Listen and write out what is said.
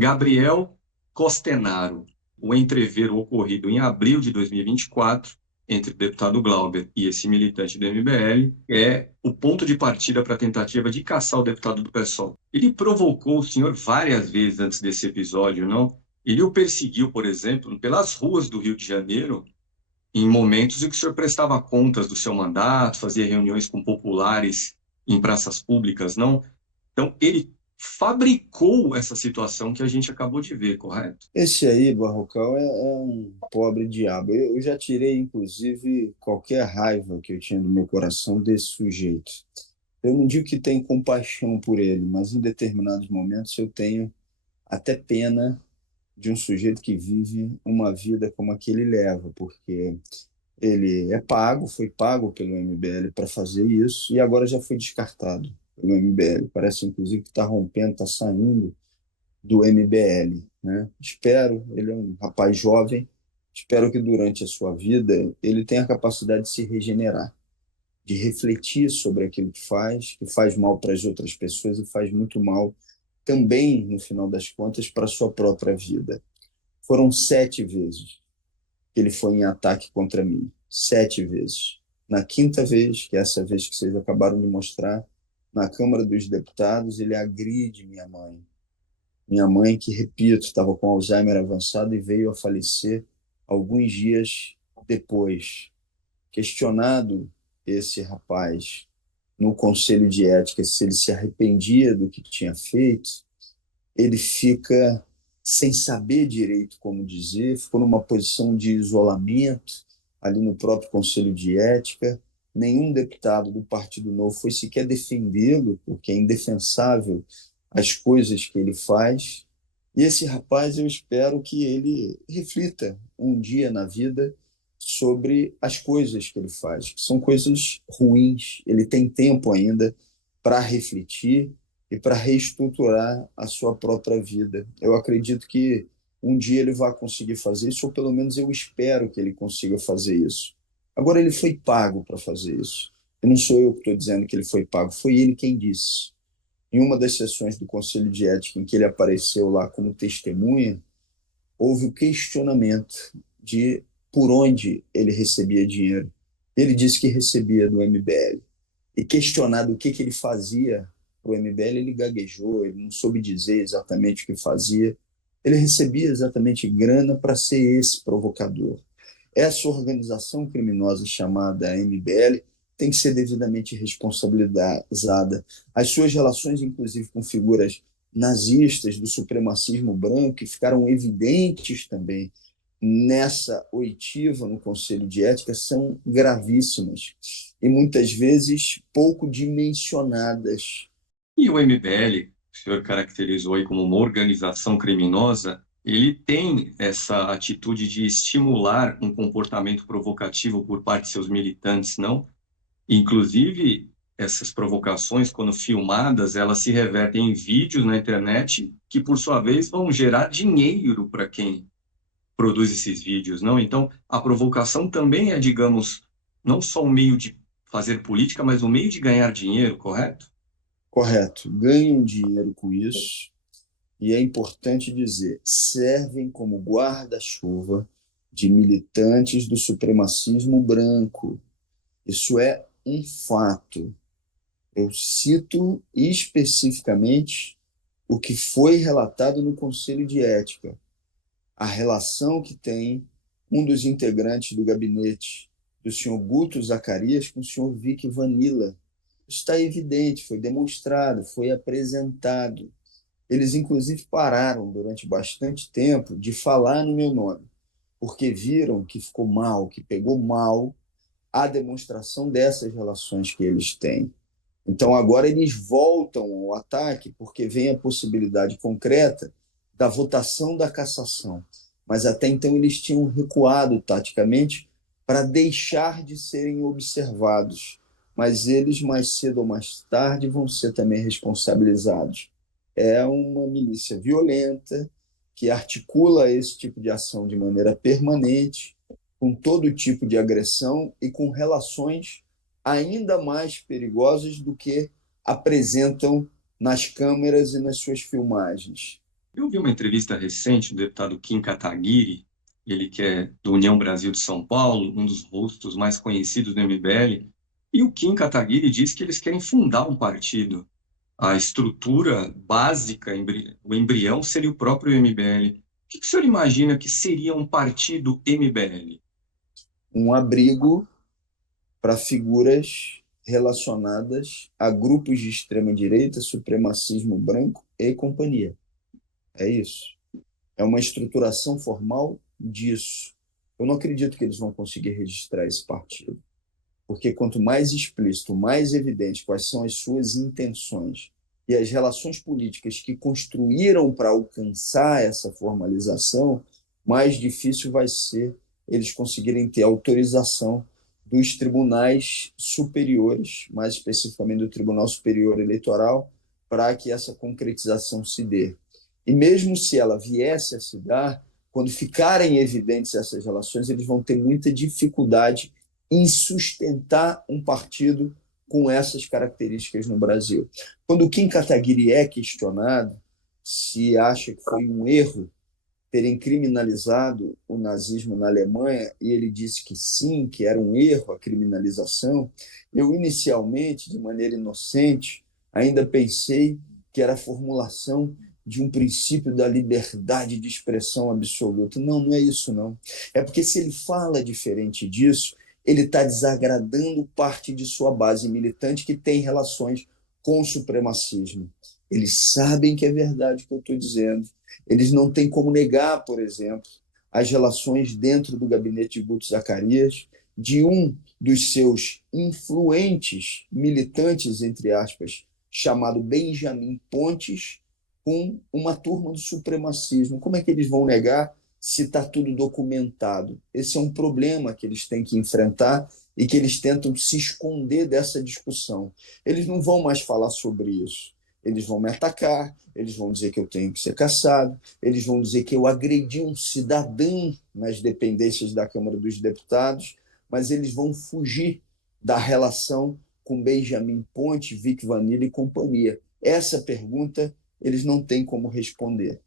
Gabriel Costenaro, o entrever ocorrido em abril de 2024 entre o deputado Glauber e esse militante do MBL é o ponto de partida para a tentativa de caçar o deputado do PSOL. Ele provocou o senhor várias vezes antes desse episódio, não? Ele o perseguiu, por exemplo, pelas ruas do Rio de Janeiro, em momentos em que o senhor prestava contas do seu mandato, fazia reuniões com populares em praças públicas, não? Então, ele fabricou essa situação que a gente acabou de ver, correto? Esse aí, Barrocal, é um pobre diabo. Eu já tirei, inclusive, qualquer raiva que eu tinha do meu coração desse sujeito. Eu não digo que tenho compaixão por ele, mas em determinados momentos eu tenho até pena de um sujeito que vive uma vida como a que ele leva, porque ele é pago, foi pago pelo MBL para fazer isso e agora já foi descartado pelo MBL. Parece, inclusive, que está rompendo, está saindo do MBL, né? Espero, ele é um rapaz jovem, espero que durante a sua vida ele tenha a capacidade de se regenerar, de refletir sobre aquilo que faz mal para as outras pessoas e faz muito mal também, no final das contas, para a sua própria vida. Foram 7 vezes que ele foi em ataque contra mim. 7 vezes. Na quinta vez, que é essa vez que vocês acabaram de mostrar, na Câmara dos Deputados, ele agride minha mãe. Minha mãe, que, repito, estava com Alzheimer avançado e veio a falecer alguns dias depois. Questionado esse rapaz no Conselho de Ética se ele se arrependia do que tinha feito, ele fica sem saber direito como dizer, ficou numa posição de isolamento ali no próprio Conselho de Ética. Nenhum deputado do Partido Novo foi sequer defendê-lo, porque é indefensável as coisas que ele faz. E esse rapaz, eu espero que ele reflita um dia na vida sobre as coisas que ele faz, que são coisas ruins. Ele tem tempo ainda para refletir e para reestruturar a sua própria vida. Eu acredito que um dia ele vai conseguir fazer isso, ou pelo menos eu espero que ele consiga fazer isso. Agora, ele foi pago para fazer isso. E não sou eu que estou dizendo que ele foi pago, foi ele quem disse. Em uma das sessões do Conselho de Ética em que ele apareceu lá como testemunha, houve o questionamento de por onde ele recebia dinheiro. Ele disse que recebia do MBL. E questionado o que ele fazia para o MBL, ele gaguejou, ele não soube dizer exatamente o que fazia. Ele recebia exatamente grana para ser esse provocador. Essa organização criminosa chamada MBL tem que ser devidamente responsabilizada. As suas relações, inclusive, com figuras nazistas do supremacismo branco, que ficaram evidentes também nessa oitiva no Conselho de Ética, são gravíssimas e muitas vezes pouco dimensionadas. E o MBL, o senhor caracterizou aí como uma organização criminosa, ele tem essa atitude de estimular um comportamento provocativo por parte de seus militantes, não? Inclusive, essas provocações, quando filmadas, elas se revertem em vídeos na internet que, por sua vez, vão gerar dinheiro para quem produz esses vídeos, não? Então, a provocação também é, digamos, não só um meio de fazer política, mas um meio de ganhar dinheiro, correto? Correto, ganham dinheiro com isso, e é importante dizer, servem como guarda-chuva de militantes do supremacismo branco. Isso é um fato. Eu cito especificamente o que foi relatado no Conselho de Ética, a relação que tem um dos integrantes do gabinete do senhor Guto Zacarias com o senhor Vic Vanilla. Está evidente, foi demonstrado, foi apresentado. Eles, inclusive, pararam durante bastante tempo de falar no meu nome, porque viram que ficou mal, que pegou mal a demonstração dessas relações que eles têm. Então, agora eles voltam ao ataque porque vem a possibilidade concreta da votação da cassação. Mas até então eles tinham recuado taticamente para deixar de serem observados. Mas eles, mais cedo ou mais tarde, vão ser também responsabilizados. É uma milícia violenta que articula esse tipo de ação de maneira permanente, com todo tipo de agressão e com relações ainda mais perigosas do que apresentam nas câmeras e nas suas filmagens. Eu vi uma entrevista recente do deputado Kim Kataguiri, ele que é do União Brasil de São Paulo, um dos rostos mais conhecidos do MBL, e o Kim Kataguiri disse que eles querem fundar um partido. A estrutura básica, o embrião seria o próprio MBL. O que o senhor imagina que seria um partido MBL? Um abrigo para figuras relacionadas a grupos de extrema-direita, supremacismo branco e companhia. É isso. É uma estruturação formal disso. Eu não acredito que eles vão conseguir registrar esse partido, porque quanto mais explícito, mais evidente quais são as suas intenções e as relações políticas que construíram para alcançar essa formalização, mais difícil vai ser eles conseguirem ter autorização dos tribunais superiores, mais especificamente do Tribunal Superior Eleitoral, para que essa concretização se dê. E mesmo se ela viesse a se dar, quando ficarem evidentes essas relações, eles vão ter muita dificuldade em sustentar um partido com essas características no Brasil. Quando o Kim Kataguiri é questionado se acha que foi um erro terem criminalizado o nazismo na Alemanha, e ele disse que sim, que era um erro a criminalização, eu inicialmente, de maneira inocente, ainda pensei que era a formulação de um princípio da liberdade de expressão absoluta. Não, não é isso, não. É porque se ele fala diferente disso, ele está desagradando parte de sua base militante que tem relações com o supremacismo. Eles sabem que é verdade o que eu estou dizendo. Eles não têm como negar, por exemplo, as relações dentro do gabinete de Guto Zacarias de um dos seus influentes militantes, entre aspas, chamado Benjamin Pontes, com uma turma do supremacismo. Como é que eles vão negar se está tudo documentado? Esse é um problema que eles têm que enfrentar e que eles tentam se esconder dessa discussão. Eles não vão mais falar sobre isso. Eles vão me atacar, eles vão dizer que eu tenho que ser cassado, eles vão dizer que eu agredi um cidadão nas dependências da Câmara dos Deputados, mas eles vão fugir da relação com Benjamin Ponte, Vic Vanilla e companhia. Essa pergunta eles não têm como responder.